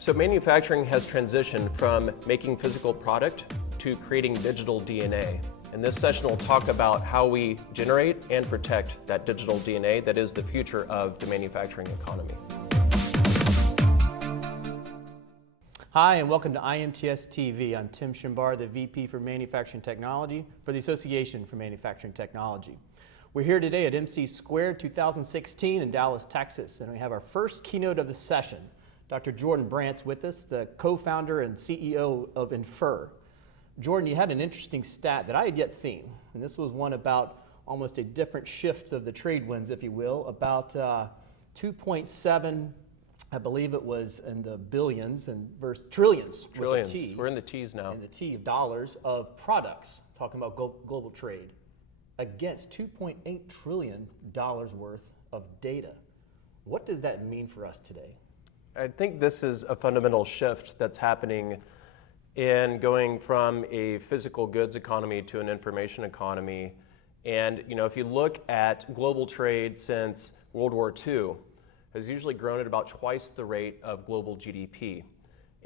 So manufacturing has transitioned from making physical product to creating digital DNA. In this session, we'll talk about how we generate and protect that digital DNA that is the future of the manufacturing economy. Hi, and welcome to IMTSTV. I'm Tim Shimbar, the VP for Manufacturing Technology for the Association for Manufacturing Technology. We're here today at MC Squared 2016 in Dallas, Texas, and we have our first keynote of the session. Dr. Jordan Brandt's with us, the co-founder and CEO of Infer. Jordan, you had an interesting stat that I had yet seen, and this was one about almost a different shift of the trade winds, if you will, about 2.7, I believe it was in the billions and versus trillions. Trillions. We're in the T's now. In the T of dollars of products, talking about global trade, against $2.8 trillion worth of data. What does that mean for us today? I think this is a fundamental shift that's happening in going from a physical goods economy to an information economy. And if you look at global trade since World War II, has usually grown at about twice the rate of global GDP.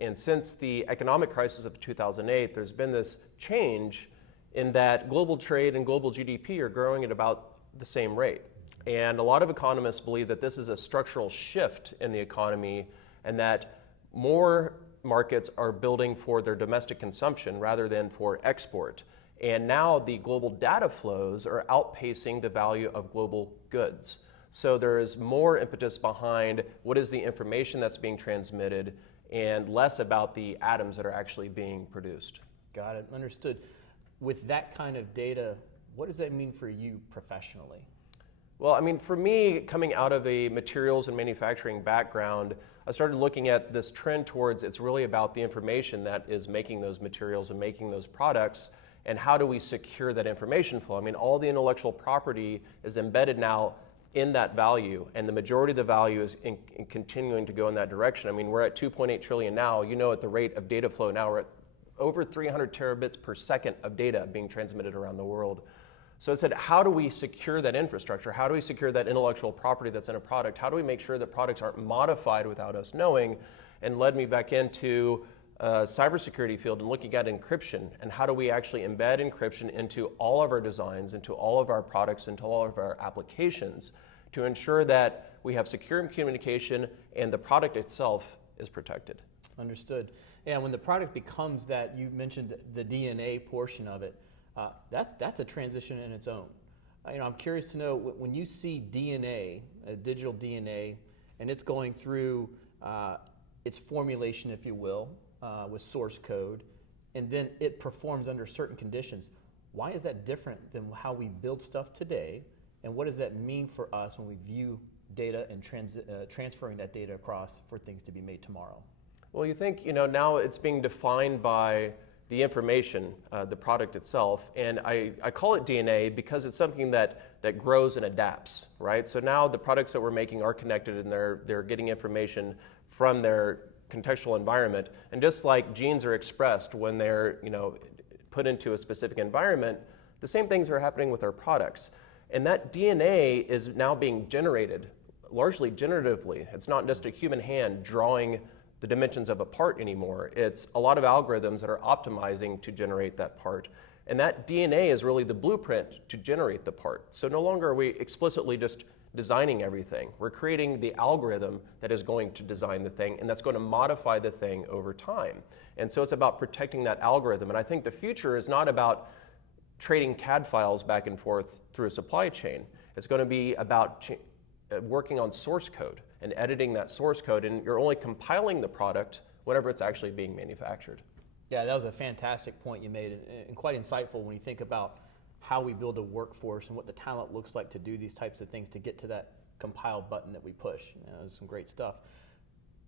And since the economic crisis of 2008, there's been this change in that global trade and global GDP are growing at about the same rate. And a lot of economists believe that this is a structural shift in the economy and that more markets are building for their domestic consumption rather than for export. And now the global data flows are outpacing the value of global goods. So there is more impetus behind what is the information that's being transmitted and less about the atoms that are actually being produced. Got it, understood. With that kind of data, what does that mean for you professionally? Well, for me, coming out of a materials and manufacturing background, I started looking at this trend towards it's really about the information that is making those materials and making those products, and how do we secure that information flow? All the intellectual property is embedded now in that value, and the majority of the value is in continuing to go in that direction. We're at 2.8 trillion now. At the rate of data flow now, we're at over 300 terabits per second of data being transmitted around the world. So I said, how do we secure that infrastructure? How do we secure that intellectual property that's in a product? How do we make sure that products aren't modified without us knowing? And led me back into cybersecurity field and looking at encryption, and how do we actually embed encryption into all of our designs, into all of our products, into all of our applications to ensure that we have secure communication and the product itself is protected. Understood. And when the product becomes that, you mentioned the DNA portion of it, that's a transition in its own. I'm curious to know, when you see DNA, digital DNA, and it's going through its formulation, if you will, with source code, and then it performs under certain conditions, why is that different than how we build stuff today, and what does that mean for us when we view data and transferring that data across for things to be made tomorrow? Well, you think, now it's being defined by the information, the product itself, and I call it DNA because it's something that grows and adapts, right? So now the products that we're making are connected, and they're getting information from their contextual environment. And just like genes are expressed when they're put into a specific environment, the same things are happening with our products. And that DNA is now being generated largely generatively. It's not just a human hand drawing the dimensions of a part anymore. It's a lot of algorithms that are optimizing to generate that part. And that DNA is really the blueprint to generate the part. So no longer are we explicitly just designing everything. We're creating the algorithm that is going to design the thing, and that's going to modify the thing over time. And so it's about protecting that algorithm. And I think the future is not about trading CAD files back and forth through a supply chain. It's going to be about working on source code and editing that source code, and you're only compiling the product whenever it's actually being manufactured. Yeah, that was a fantastic point you made, and quite insightful when you think about how we build a workforce and what the talent looks like to do these types of things to get to that compile button that we push. There's some great stuff.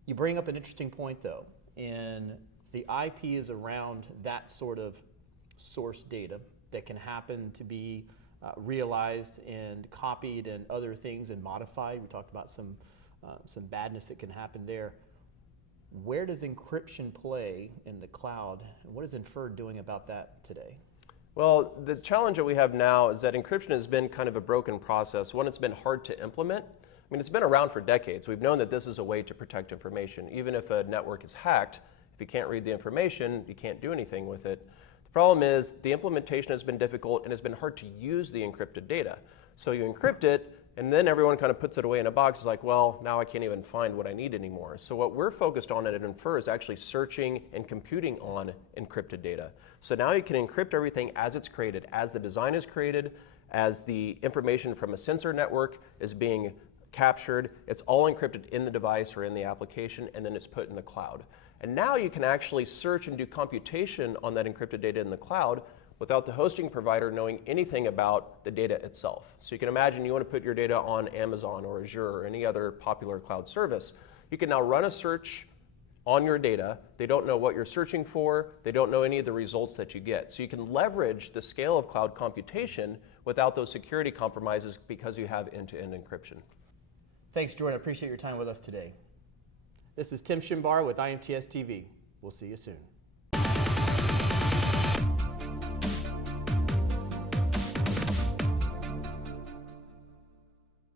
You bring up an interesting point though, and the IP is around that sort of source data that can happen to be realized and copied and other things and modified. We talked about some badness that can happen there. Where does encryption play in the cloud, and what is Infer doing about that today? Well, the challenge that we have now is that encryption has been kind of a broken process. One, it's been hard to implement, I mean, it's been around for decades. We've known that this is a way to protect information. Even if a network is hacked, if you can't read the information, you can't do anything with it. The problem is the implementation has been difficult and it's been hard to use the encrypted data. So you encrypt it, and then everyone kind of puts it away in a box. It's like, well, now I can't even find what I need anymore. So what we're focused on at Infer is actually searching and computing on encrypted data. So now you can encrypt everything as it's created, as the design is created, as the information from a sensor network is being captured. It's all encrypted in the device or in the application, and then it's put in the cloud. And now you can actually search and do computation on that encrypted data in the cloud without the hosting provider knowing anything about the data itself. So you can imagine you want to put your data on Amazon or Azure or any other popular cloud service. You can now run a search on your data. They don't know what you're searching for. They don't know any of the results that you get. So you can leverage the scale of cloud computation without those security compromises because you have end-to-end encryption. Thanks, Jordan. I appreciate your time with us today. This is Tim Shimbar with IMTS TV. We'll see you soon.